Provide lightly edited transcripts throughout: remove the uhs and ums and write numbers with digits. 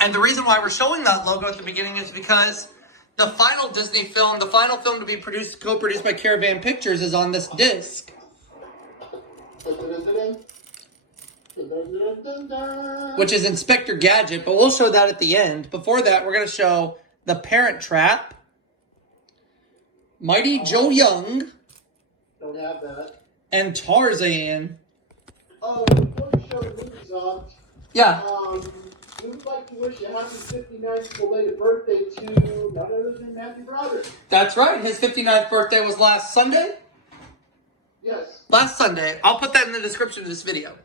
And the reason why we're showing that logo at the beginning is because the final Disney film, the final film to be co-produced by Caravan Pictures is on this disc. Which is Inspector Gadget, but we'll show that at the end. Before that, we're going to show The Parent Trap, Mighty Joe Young, don't have that, and Tarzan. Oh, before we show the movies on, yeah. We would like to wish a happy 59th belated birthday to none other than Matthew Broderick. That's right. His 59th birthday was last Sunday? Yes. Last Sunday. I'll put that in the description of this video.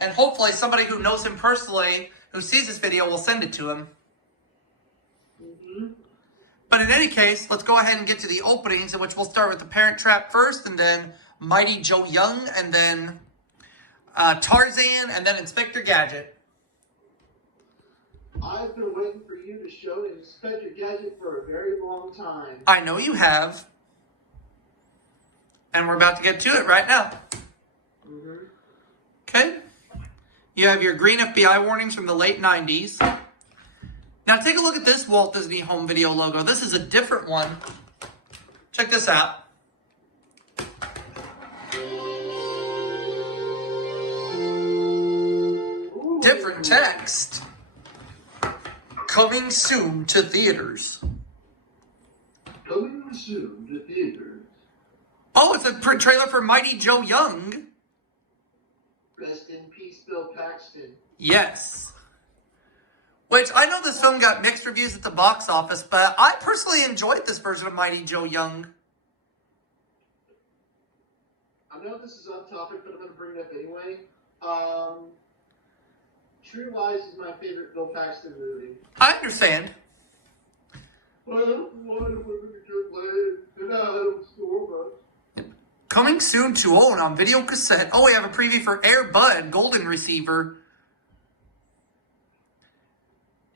And hopefully somebody who knows him personally, who sees this video, will send it to him. Mm-hmm. But in any case, let's go ahead and get to the openings, in which we'll start with The Parent Trap first, and then Mighty Joe Young, and then Tarzan, and then Inspector Gadget. I've been waiting for you to show Inspector Gadget for a very long time. I know you have. And we're about to get to it right now. Mm-hmm. Okay. You have your green FBI warnings from the late 90s. Now take a look at this Walt Disney Home Video logo. This is a different one. Check this out. Ooh. Different text. Coming soon to theaters. Coming soon to theaters. Oh, it's a trailer for Mighty Joe Young. Rest in peace, Bill Paxton. Yes. Which, I know this film got mixed reviews at the box office, but I personally enjoyed this version of Mighty Joe Young. I know this is off topic, but I'm going to bring it up anyway. True Lies is my favorite Bill Paxton movie. I understand. Coming soon to own on video cassette. Oh, we have a preview for Air Bud, Golden Receiver.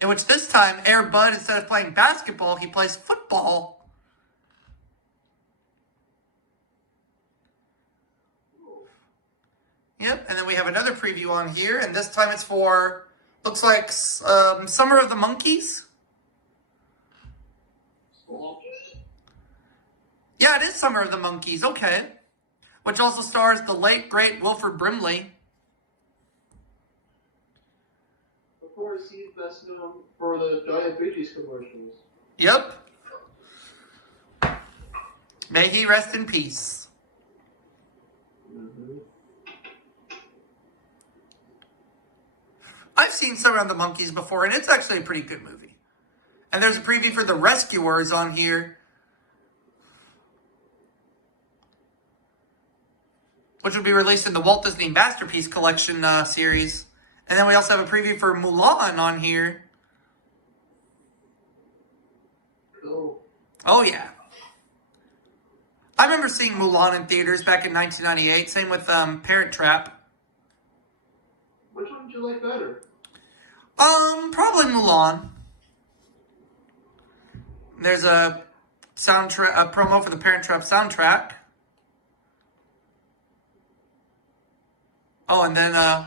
In which this time, Air Bud, instead of playing basketball, he plays football. Yep, and then we have another preview on here, and this time it's for, looks like, Summer of the Monkeys? Yeah, it is Summer of the Monkeys, okay. Which also stars the late, great Wilford Brimley. Of course, he's best known for the diabetes commercials. Yep. May he rest in peace. Mm-hmm. I've seen Summer of the Monkeys before, and it's actually a pretty good movie. And there's a preview for The Rescuers on here, which will be released in the Walt Disney Masterpiece Collection series. And then we also have a preview for Mulan on here. Cool. Oh, yeah. I remember seeing Mulan in theaters back in 1998. Same with Parent Trap. Which one did you like better? Probably Mulan. There's a soundtrack, a promo for the Parent Trap soundtrack. Oh, and then,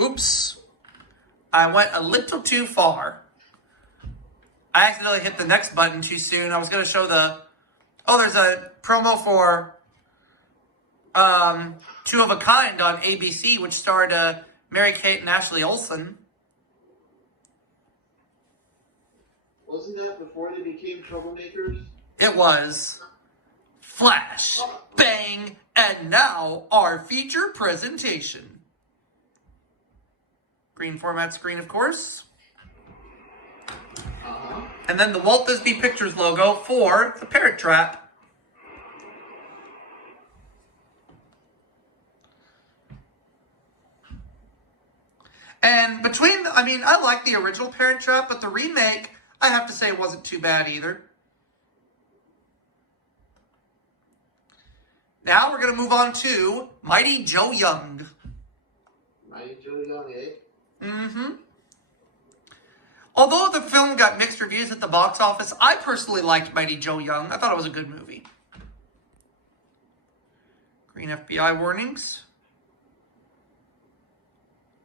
oops. I went a little too far. I accidentally hit the next button too soon. I was going to show the... Oh, there's a promo for Two of a Kind on ABC, which starred Mary-Kate and Ashley Olsen. Wasn't that before they became troublemakers? It was. Flash, bang, and now our feature presentation. Green format screen, of course. And then the Walt Disney Pictures logo for the Parent Trap. And between, I mean, I like the original Parent Trap, but the remake, I have to say, wasn't too bad either. Now we're going to move on to Mighty Joe Young. Mighty Joe Young, eh? Mm-hmm. Although the film got mixed reviews at the box office, I personally liked Mighty Joe Young. I thought it was a good movie. Green FBI warnings.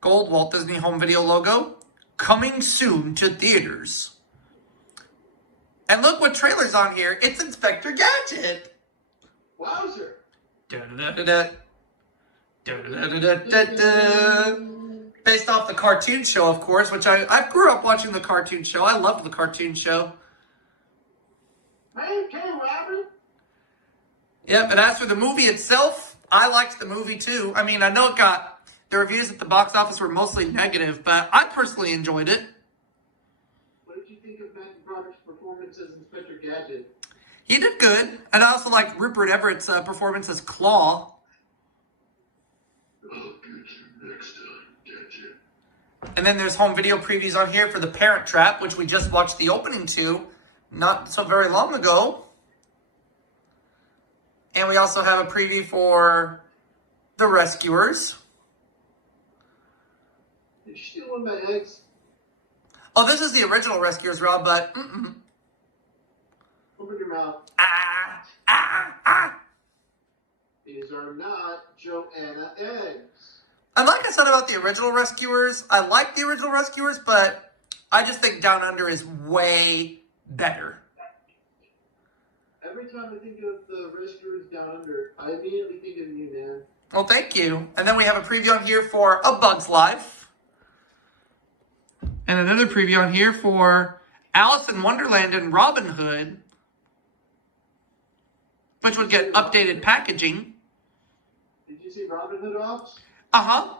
Gold Walt Disney Home Video logo. coming soon to theaters. And look what trailer's on here. It's Inspector Gadget. Wowzer. Da-da-da-da-da. Da-da-da-da-da-da. Based off the cartoon show, of course, which I grew up watching the cartoon show. I loved the cartoon show. Hey, Robert. Yep, and as for the movie itself, I liked the movie too. I mean, I know the reviews at the box office were mostly negative, but I personally enjoyed it. What did you think of Matthew Broderick's performance as Inspector Gadget? He did good, and I also liked Rupert Everett's performance as Claw. I'll get you next time, Gadget. And then there's home video previews on here for The Parent Trap, which we just watched the opening to not so very long ago. And we also have a preview for The Rescuers. Did you steal one of my eggs? Oh, this is the original Rescuers, Rob, but Open your mouth. ah. These are not Joanna eggs. And like I said about the original Rescuers, I like the original Rescuers, but I just think Down Under is way better. Every time I think of the Rescuers Down Under, I immediately think of you, man. Well, thank you. And then we have a preview on here for A Bug's Life. And another preview on here for Alice in Wonderland and Robin Hood, which would get updated packaging. Did you see Robin Hood Ops? Uh-huh.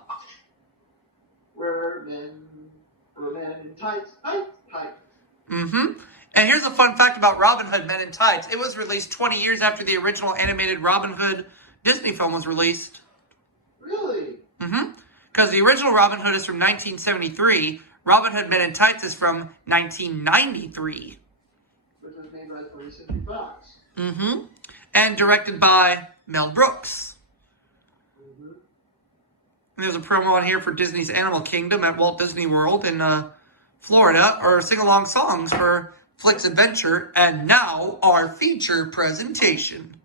Where men in tights. Mm-hmm. And here's a fun fact about Robin Hood Men in Tights. It was released 20 years after the original animated Robin Hood Disney film was released. Really? Mm-hmm. Because the original Robin Hood is from 1973. Robin Hood Men in Tights is from 1993. Which was made by 20th Century Fox. Mm-hmm. And directed by Mel Brooks. Mm-hmm. And there's a promo on here for Disney's Animal Kingdom at Walt Disney World in Florida, or sing-along songs for Flick's Adventure, and now our feature presentation.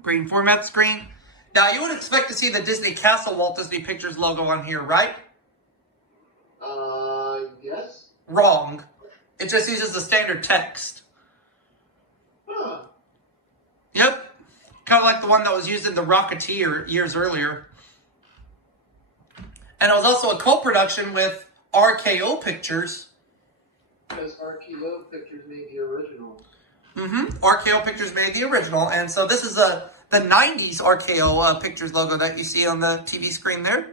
Green format screen. Now, you would expect to see the Disney Castle Walt Disney Pictures logo on here, right? Yes. Wrong. It just uses the standard text. Huh. Yep. Kind of like the one that was used in The Rocketeer years earlier. And it was also a co-production with RKO Pictures. Because RKO Pictures made the original. Mm-hmm. RKO Pictures made the original. And so this is the 90s RKO Pictures logo that you see on the TV screen there.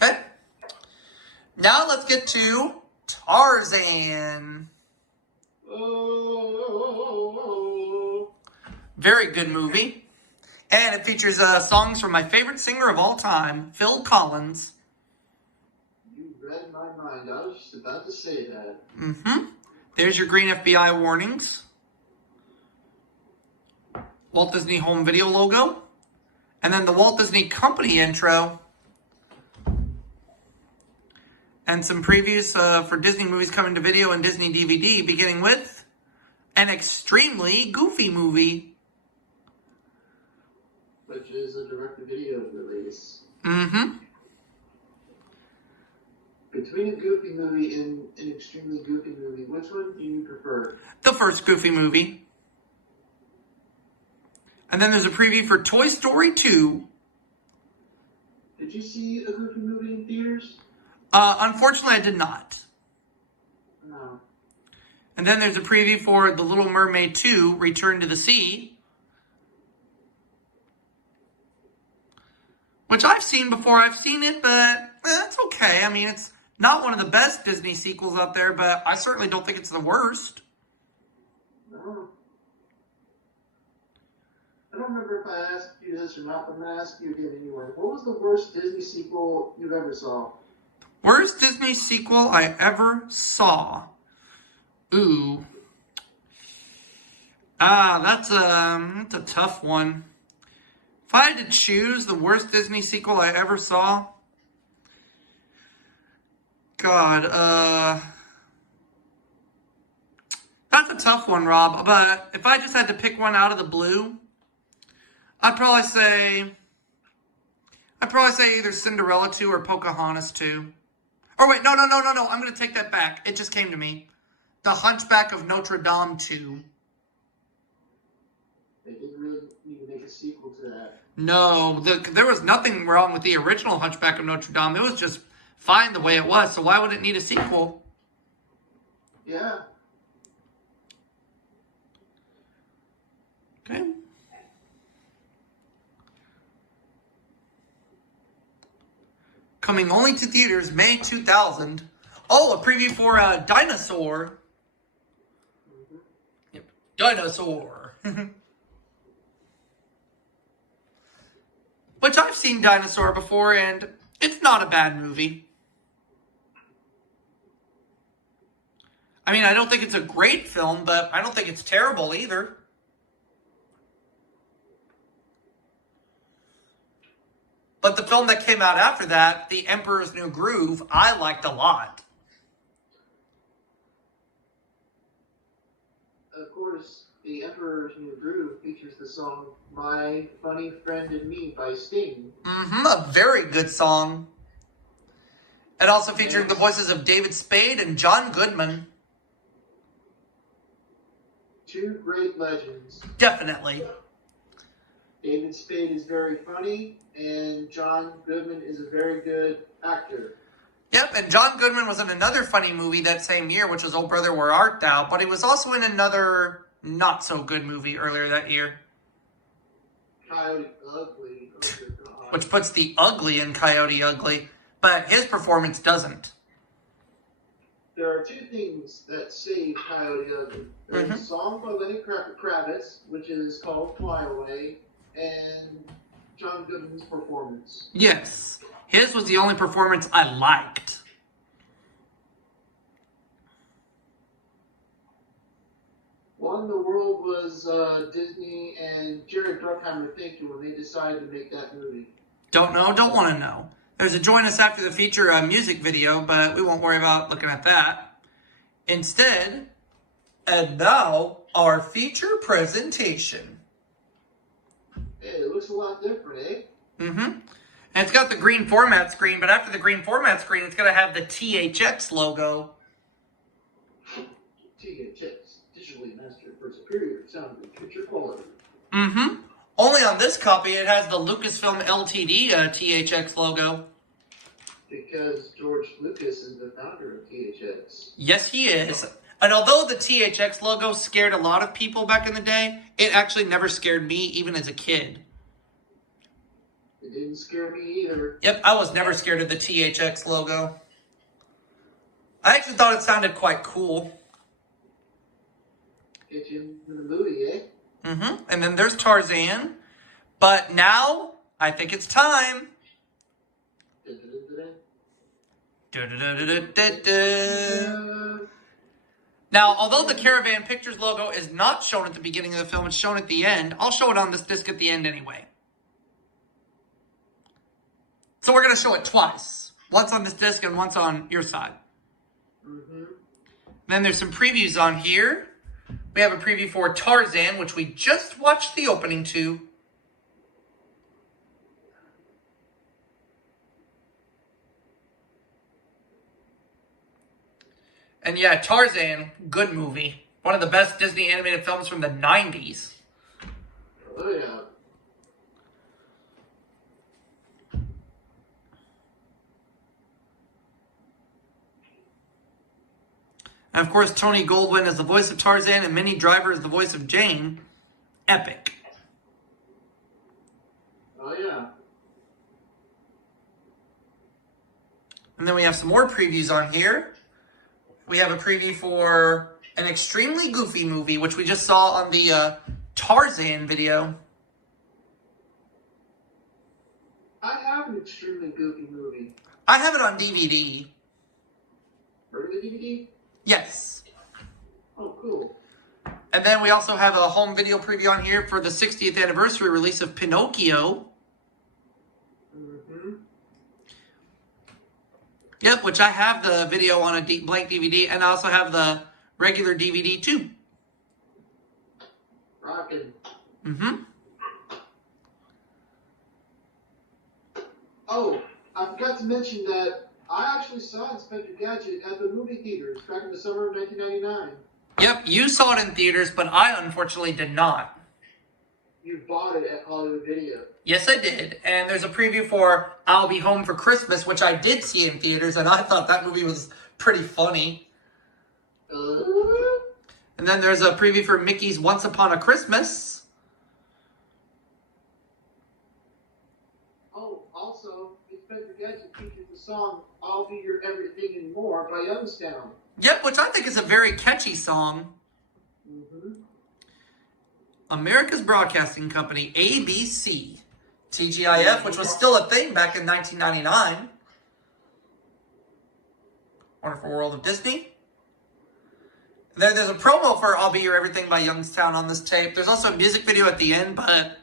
Okay. Now let's get to Tarzan. Very good movie. And it features songs from my favorite singer of all time, Phil Collins. You read my mind. I was just about to say that. Mm-hmm. There's your green FBI warnings. Walt Disney Home Video logo. And then the Walt Disney Company intro. And some previews for Disney movies coming to video and Disney DVD, beginning with an extremely goofy movie. Which is a direct-to-video release. Mm-hmm. Between a goofy movie and an extremely goofy movie, which one do you prefer? The first Goofy movie. And then there's a preview for Toy Story 2. Did you see a Goofy movie in theaters? Unfortunately, I did not. No. And then there's a preview for The Little Mermaid 2, Return to the Sea. Which I've seen before. I've seen it, but it's okay. I mean, it's not one of the best Disney sequels out there, but I certainly don't think it's the worst. No. I don't remember if I asked you this or not, but I'm going to ask you again anyway. What was the worst Disney sequel you've ever saw? Worst Disney sequel I ever saw. Ooh. That's a tough one. If I had to choose the worst Disney sequel I ever saw, God, that's a tough one, Rob. But if I just had to pick one out of the blue, I'd probably say I'd probably say either Cinderella 2 or Pocahontas 2. Or wait, no. I'm going to take that back. It just came to me. The Hunchback of Notre Dame 2. They didn't really need to make a sequel to that. No, there was nothing wrong with the original Hunchback of Notre Dame. It was just fine the way it was. So why would it need a sequel? Yeah. Okay. Coming only to theaters May 2000. Oh, a preview for Dinosaur. Mm-hmm. Yep. Dinosaur. Which I've seen Dinosaur before, and it's not a bad movie. I mean, I don't think it's a great film, but I don't think it's terrible either. But the film that came out after that, The Emperor's New Groove, I liked a lot. Of course, The Emperor's New Groove features the song My Funny Friend and Me by Sting. A very good song. It also featured the voices of David Spade and John Goodman. Two great legends. Definitely. David Spade is very funny, and John Goodman is a very good actor. Yep, and John Goodman was in another funny movie that same year, which was Oh Brother, Where Art Thou? But he was also in another not-so-good movie earlier that year. Coyote Ugly. Oh, good God. Which puts the ugly in Coyote Ugly, but his performance doesn't. There are two things that save Coyote Ugly. There's a song by Lenny Kravitz, which is called Fly Away, and John Goodman's performance. Yes. His was the only performance I liked. What in the world was Disney and Jerry Bruckheimer thinking when they decided to make that movie? Don't know, don't want to know. There's a Join Us After the Feature music video, but we won't worry about looking at that. Instead, and now, our feature presentation. Hey, it looks a lot different, eh? And it's got the green format screen, but after the green format screen, it's going to have the THX logo. THX, digitally mastered for superior sound and picture quality. Only on this copy, it has the Lucasfilm Ltd. THX logo. Because George Lucas is the founder of THX. Yes, he is. And although the THX logo scared a lot of people back in the day, it actually never scared me, even as a kid. It didn't scare me either. Yep, I was never scared of the THX logo. I actually thought it sounded quite cool. Get you in the movie, eh? And then there's Tarzan. But now, I think it's time. Now, although the Caravan Pictures logo is not shown at the beginning of the film, it's shown at the end. I'll show it on this disc at the end anyway. So we're going to show it twice. Once on this disc and once on your side. Then there's some previews on here. We have a preview for Tarzan, which we just watched the opening to. And yeah, Tarzan, good movie. One of the best Disney animated films from the 90s. Oh, yeah. And of course, Tony Goldwyn is the voice of Tarzan and Minnie Driver is the voice of Jane. Epic. Oh, yeah. And then we have some more previews on here. We have a preview for an extremely goofy movie, which we just saw on the Tarzan video. I have an extremely goofy movie. I have it on DVD. Regular DVD? Yes. Oh, cool. And then we also have a home video preview on here for the 60th anniversary release of Pinocchio. Yep, which I have the video on a blank DVD, and I also have the regular DVD too. Rockin'. Oh, I forgot to mention that I actually saw Inspector Gadget at the movie theaters back in the summer of 1999. Yep, you saw it in theaters, but I unfortunately did not. You bought it at Hollywood Video. Yes, I did. And there's a preview for I'll Be Home for Christmas, which I did see in theaters, and I thought that movie was pretty funny. And then there's a preview for Mickey's Once Upon a Christmas. Oh, also, Inspector Gadget features the song I'll Be Your Everything and More by Youngstown. Yep, which I think is a very catchy song. Mm-hmm. America's Broadcasting Company, ABC. TGIF, which was still a thing back in 1999. Wonderful World of Disney. There's a promo for I'll Be Your Everything by Youngstown on this tape. There's also a music video at the end, but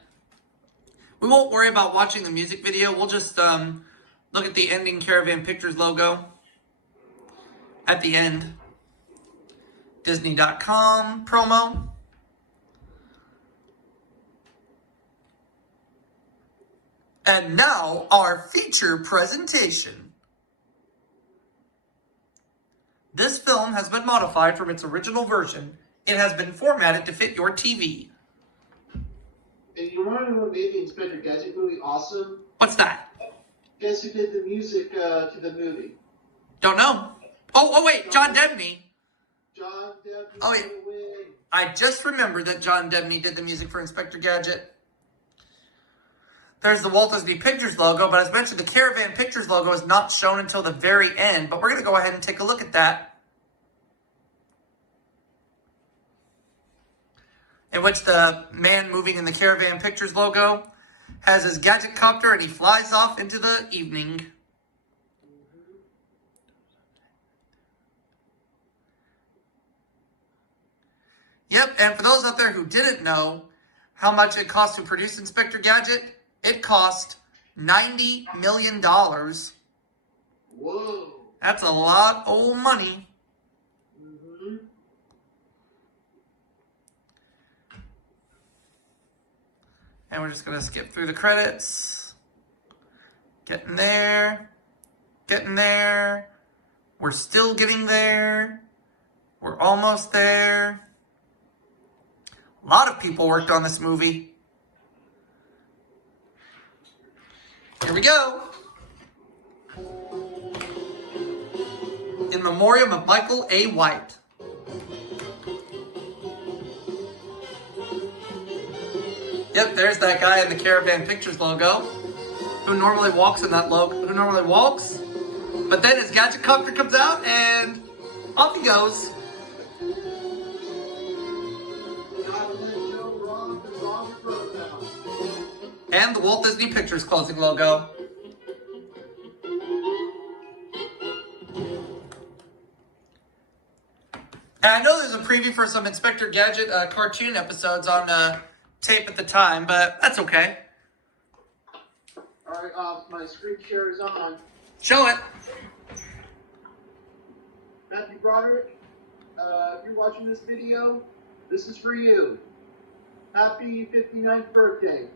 we won't worry about watching the music video. We'll just look at the ending Caravan Pictures logo at the end. Disney.com promo. And now, our feature presentation. This film has been modified from its original version. It has been formatted to fit your TV. And you want to know what made the Inspector Gadget movie awesome? What's that? Guess who did the music to the movie? Don't know. Oh wait, John Debney. John Debney. Oh, yeah. I just remembered that John Debney did the music for Inspector Gadget. There's the Walt Disney Pictures logo, but as mentioned, the Caravan Pictures logo is not shown until the very end, but we're going to go ahead and take a look at that. In which the man moving in the Caravan Pictures logo has his gadget copter and he flies off into the evening. Yep, and for those out there who didn't know how much it cost to produce Inspector Gadget, it cost $90 million. Whoa. That's a lot of money. Mm-hmm. And we're just going to skip through the credits. Getting there. Getting there. We're still getting there. We're almost there. A lot of people worked on this movie. Here we go. In memoriam of Michael A. White. Yep, there's that guy in the Caravan Pictures logo who normally walks in that logo. Who normally walks. But then his gadget copter comes out and off he goes. And the Walt Disney Pictures closing logo. And I know there's a preview for some Inspector Gadget cartoon episodes on tape at the time, but that's okay. Alright, my screen share is on. Show it. Matthew Broderick, if you're watching this video, this is for you. Happy 59th birthday.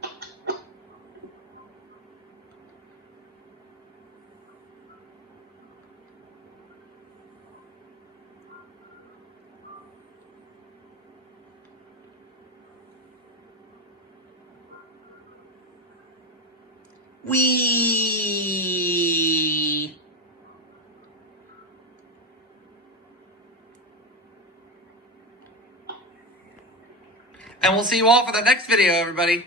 Whee! And we'll see you all for the next video, everybody.